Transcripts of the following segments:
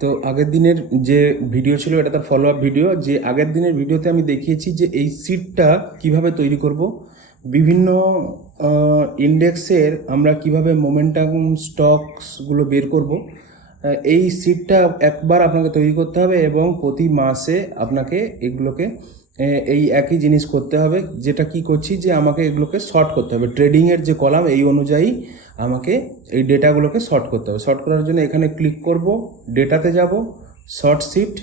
তো আগের দিনের যে ভিডিও ছিল এটা তার ফলো আপ ভিডিও। যে আগের দিনের ভিডিওতে আমি দেখিয়েছি যে এই সিটটা কিভাবে তৈরি করব, বিভিন্ন ইন্ডেক্সের আমরা কিভাবে মোমেন্টাম স্টকসগুলো বের করব। এই সিটটা একবার আপনাকে তৈরি করতে হবে এবং প্রতি মাসে আপনাকে এগুলোকে এই একই জিনিস করতে হবে। যেটা কি করছি যে আমাকে এগুলোকে শর্ট করতে হবে, ট্রেডিংয়ের যে কলাম এই অনুযায়ী আমাকে এই ডেটাগুলোকে শর্ট করতে হবে। শর্ট করার জন্য এখানে ক্লিক করব, ডেটাতে যাব, শর্ট শিট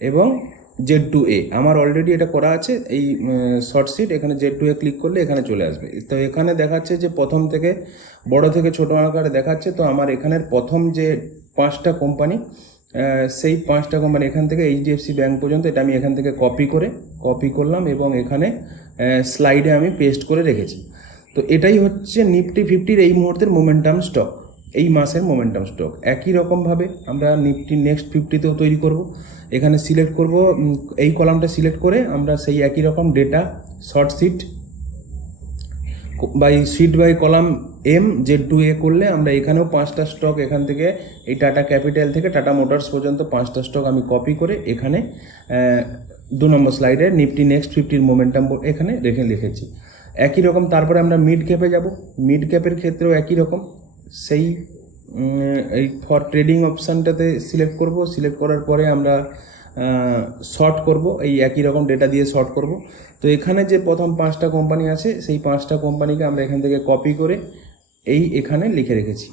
এবং Z2A আমার অলরেডি এটা করা আছে। এই শর্ট শিট এখানে Z2A ক্লিক করলে এখানে চলে আসবে। তো এখানে দেখাচ্ছে যে প্রথম থেকে বড় থেকে ছোট আকারে দেখাচ্ছে। তো আমার এখানের প্রথম যে 5টা কোম্পানি, সেই 5টা কোম্পানি এখান থেকে HDFC ব্যাংক পর্যন্ত, এটা আমি এখান থেকে কপি করলাম এবং এখানে স্লাইডে আমি পেস্ট করে রেখেছি। তো এটাই হচ্ছে নিফটি 50-র এই মুহূর্তের মোমেন্টাম স্টক, এই মাসের মোমেন্টাম স্টক। একই রকমভাবে আমরা নিফটি নেক্সট 50তেও তৈরি করব। এখানে সিলেক্ট করব, এই কলামটা সিলেক্ট করে আমরা সেই একই রকম data sort sheet by column Z2A করলে আমরা এখানেও 5টা স্টক, এখান থেকে এই টাটা ক্যাপিটাল থেকে টাটা মোটরস পর্যন্ত 5টা স্টক আমি কপি করে এখানে 2 নম্বর স্লাইডে নিফটি নেক্সট 50-র মোমেন্টাম এখানে লিখেছি। একই রকম তারপরে আমরা মিড ক্যাপে যাব। মিড ক্যাপের ক্ষেত্রেও একই রকম সেই এই ফর ট্রেডিং অপশানটাতে সিলেক্ট করব। সিলেক্ট করার পরে আমরা শর্ট করব, এই একই রকম ডেটা দিয়ে শর্ট করব। তো এখানে যে প্রথম 5টা কোম্পানি আছে সেই 5টা কোম্পানিকে আমরা এখান থেকে কপি করে এখানে লিখে রেখেছি,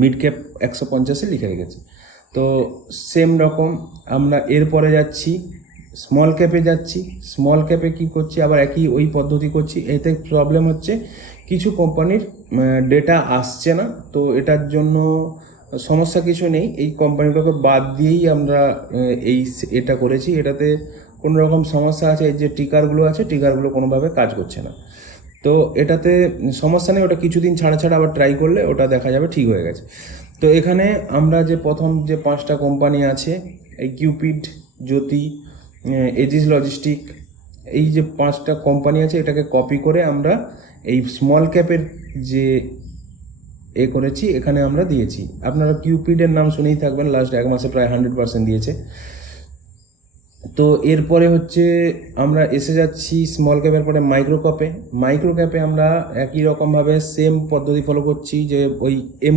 মিড ক্যাপ 150-এ লিখে রেখেছি। তো সেম রকম আমরা এরপরে যাচ্ছি, স্মল ক্যাপে যাচ্ছি। স্মল ক্যাপে কি করছি, আবার একই ওই পদ্ধতি করছি। এতে প্রবলেম হচ্ছে কিছু কোম্পানির ডেটা আসছে না। তো এটার জন্য সমস্যা কিছু নেই, এই কোম্পানিগুলোকে বাদ দিয়েই আমরা এটা করেছি। এটাতে কোনো রকম সমস্যা আছে, এই যে টিকারগুলো আছে, টিকারগুলো কোনোভাবে কাজ করছে না। তো এটাতে সমস্যা নেই, ওটা কিছুদিন ছাড়া আবার ট্রাই করলে ওটা দেখা যাবে ঠিক হয়ে গেছে। তো এখানে আমরা যে প্রথম যে 5টা কোম্পানি আছে, এই কিউপিড, জ্যোতি, এজিস লজিস্টিক, এই যে 5টা কোম্পানি আছে এটাকে কপি করে আমরা এই স্মল ক্যাপের যে করেছি এখানে আমরা দিয়েছি। আপনারা কিউপিডের নাম শুনেই থাকবেন, লাস্ট 1 মাসে প্রায় 100% দিয়েছে। তো এরপরে হচ্ছে আমরা এসে যাচ্ছি স্মল ক্যাপের পরে মাইক্রো ক্যাপে আমরা একই রকমভাবে সেম পদ্ধতি ফলো করছি, যে ওই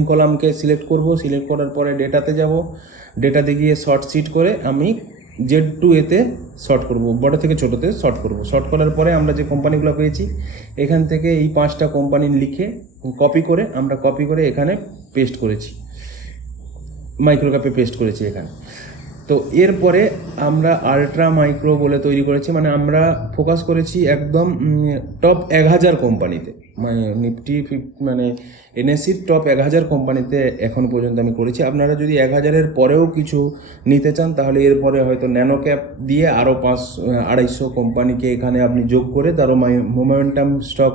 কলামকে সিলেক্ট করব। সিলেক্ট করার পরে ডেটাতে যাব, ডেটাতে গিয়ে শর্ট শিট করে আমি Z2A-তে শর্ট করব, বড় থেকে ছোটোতে শর্ট করব। শর্ট করার পরে আমরা যে কোম্পানিগুলো পেয়েছি এখান থেকে এই 5টা কোম্পানি লিখে কপি করে এখানে পেস্ট করেছি, মাইক্রো ক্যাপে পেস্ট করেছি এখানে। তো এরপরে আমরা আলট্রা মাইক্রো বলে তৈরি করেছি, মানে আমরা ফোকাস করেছি একদম টপ 1000 কোম্পানিতে, মানে নিফটি মানে NSE-র টপ 1000 কোম্পানিতে এখন পর্যন্ত আমি করেছি। আপনারা যদি 1000-এর পরেও কিছু নিতে চান তাহলে এরপরে হয়তো ন্যানো ক্যাপ দিয়ে আরও 250 কোম্পানিকে এখানে আপনি যোগ করে তারও মোমেন্টাম স্টক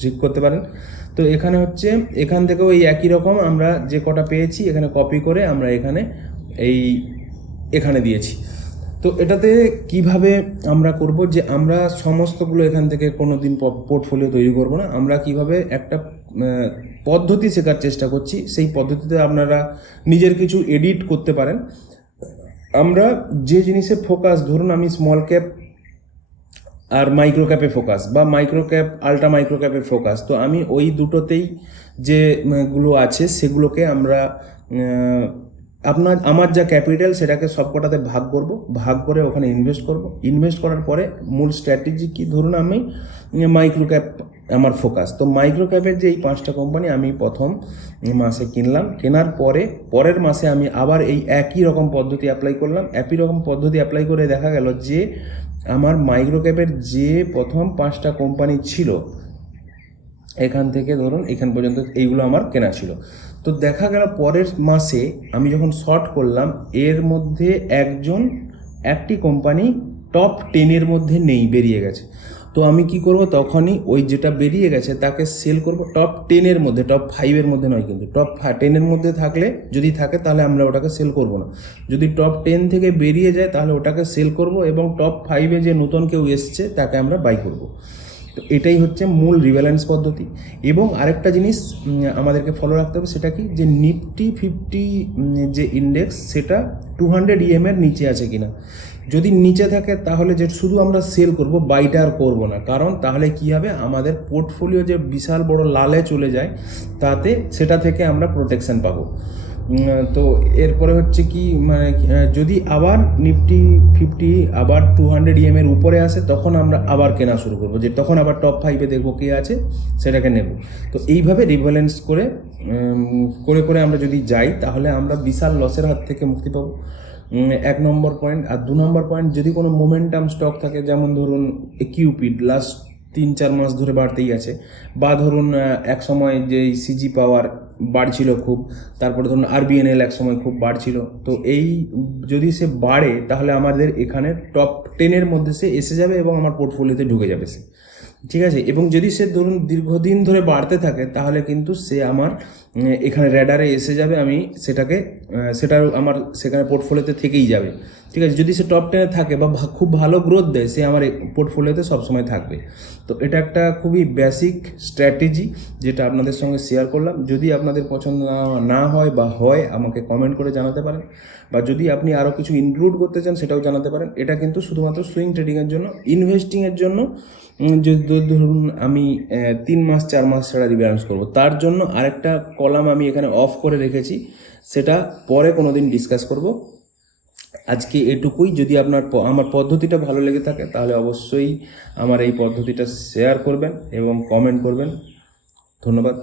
ঠিক করতে পারেন। তো এখানে হচ্ছে এখান থেকেও এই একই রকম আমরা যে কটা পেয়েছি এখানে কপি করে আমরা এখানে দিয়েছি। তো এটাতে কিভাবে আমরা করব, যে আমরা সমস্তগুলো এখান থেকে কোনো দিন পোর্টফোলিও তৈরি করব না। আমরা কিভাবে একটা পদ্ধতি শেখার চেষ্টা করছি, সেই পদ্ধতিতে আপনারা নিজের কিছু এডিট করতে পারেন। আমরা যে জিনিসে ফোকাস, ধরুন আমি স্মল ক্যাপ আর মাইক্রো ক্যাপে ফোকাস, বা মাইক্রো ক্যাপ আলট্রা মাইক্রো ক্যাপে ফোকাস, তো আমি ওই দুটোতেই যেগুলো আছে সেগুলোকে আমরা আমার যা ক্যাপিটাল সেটাকে সবকটাতে ভাগ করে ওখানে ইনভেস্ট করার পরে মূল স্ট্র্যাটেজি কি, ধরুন আমি মাইক্রো ক্যাপ আমার ফোকাস, তো মাইক্রো ক্যাপের যে এই 5টা কোম্পানি আমি প্রথম মাসে কিনলাম। কেনার পরের মাসে আমি আবার এই একই রকম পদ্ধতি অ্যাপ্লাই করলাম। একই রকম পদ্ধতি অ্যাপ্লাই করে দেখা গেল যে আমার মাইক্রো ক্যাপের যে প্রথম 5টা কোম্পানি ছিল, এখান থেকে ধরুন এখান পর্যন্ত এইগুলো আমার কেনা ছিল। তো দেখা গেল পরের মাসে আমি যখন শর্ট করলাম এর মধ্যে একটি কোম্পানি টপ 10-এর মধ্যে নেই, বেরিয়ে গেছে। তো আমি কি করব, তখনই ওই যেটা বেরিয়ে গেছে তাকে সেল করব টপ 10-এর মধ্যে, টপ 5-এর মধ্যে নয়, কিন্তু টপ 10-এর মধ্যে যদি থাকে তাহলে আমরা ওটাকে সেল করব না। যদি টপ 10 থেকে বেরিয়ে যায় তাহলে ওটাকে সেল করব এবং টপ 5-এ যে নতুন কেউ এসছে তাকে আমরা বাই করব। তো এটাই হচ্ছে মূল রিব্যালেন্স পদ্ধতি। এবং আরেকটা জিনিস আমাদেরকে ফলো রাখতে হবে, সেটা কি, যে নিফটি 50 যে ইন্ডেক্স সেটা 200 EM-এর নিচে আছে কিনা। যদি নিচে থাকে তাহলে যে শুধু আমরা সেল করব, বাইটা আর করবো না, কারণ তাহলে কি হবে, আমাদের পোর্টফোলিও যে বিশাল বড় লালে চলে যায়, তাতে সেটা থেকে আমরা প্রোটেকশন পাবো। তো এরপরে হচ্ছে কি, মানে যদি আবার নিফটি 50 আবার 200 EM-এর উপরে আসে, তখন আমরা আবার কেনা শুরু করবো, যে তখন আবার টপ 5-এ দেখবো কে আছে, সেটাকে নেব। তো এইভাবে রিব্যালেন্স করে করে আমরা যদি যাই, তাহলে আমরা বিশাল লসের হাত থেকে মুক্তি পাবো। 1 নম্বর পয়েন্ট। আর 2 নম্বর পয়েন্ট, যদি কোনো মোমেন্টাম স্টক থাকে, যেমন ধরুন কিউপিড লাস্ট 3-4 মাস ধরে বাড়তেই আছে, বা ধরুন এক সময় যে সিজি পাওয়ার বাড়ছিল খুব, তারপরে ধরুন আরবিএনএল এক সময় খুব বাড়ছিল, তো এই যদি সে বাড়ে, তাহলে আমাদের এখানে টপ 10-এর মধ্যে সে এসে যাবে এবং আমার পোর্টফোলিওতে ঢুকে যাবে সে, ঠিক আছে। এবং যদি সে ধরুন দীর্ঘদিন ধরে বাড়তে থাকে, তাহলে কিন্তু সে আমার এখানে র্যাডারে এসে যাবে, আমি সেটার আমার সেখানে পোর্টফোলিওতে থেকেই যাবে, ঠিক আছে। যদি সে টপ 10-এ থাকে বা খুব ভালো গ্রোথ দেয়, সে আমার পোর্টফোলিওতে সবসময় থাকবে। তো এটা একটা খুবই বেসিক স্ট্র্যাটেজি, যেটা আপনাদের সঙ্গে শেয়ার করলাম। যদি আপনাদের পছন্দ না হয় বা হয়, আমাকে কমেন্ট করে জানাতে পারেন, বা যদি আপনি আরও কিছু ইনক্লুড করতে চান, সেটাও জানাতে পারেন। এটা কিন্তু শুধুমাত্র সুইং ট্রেডিংয়ের জন্য। ইনভেস্টিংয়ের জন্য যদি ধরুন আমি 3 মাস 4 মাস ছাড়া রিব্যালেন্স করবো, তার জন্য আরেকটা কলাম আমি এখানে অফ করে রেখেছি, সেটা পরে কোনো দিন ডিসকাস করব। আজকে এটুকুই। যদি আমার পদ্ধতিটা ভালো লেগে থাকে, তাহলে অবশ্যই আমার এই পদ্ধতিটা শেয়ার করবেন এবং কমেন্ট করবেন। ধন্যবাদ।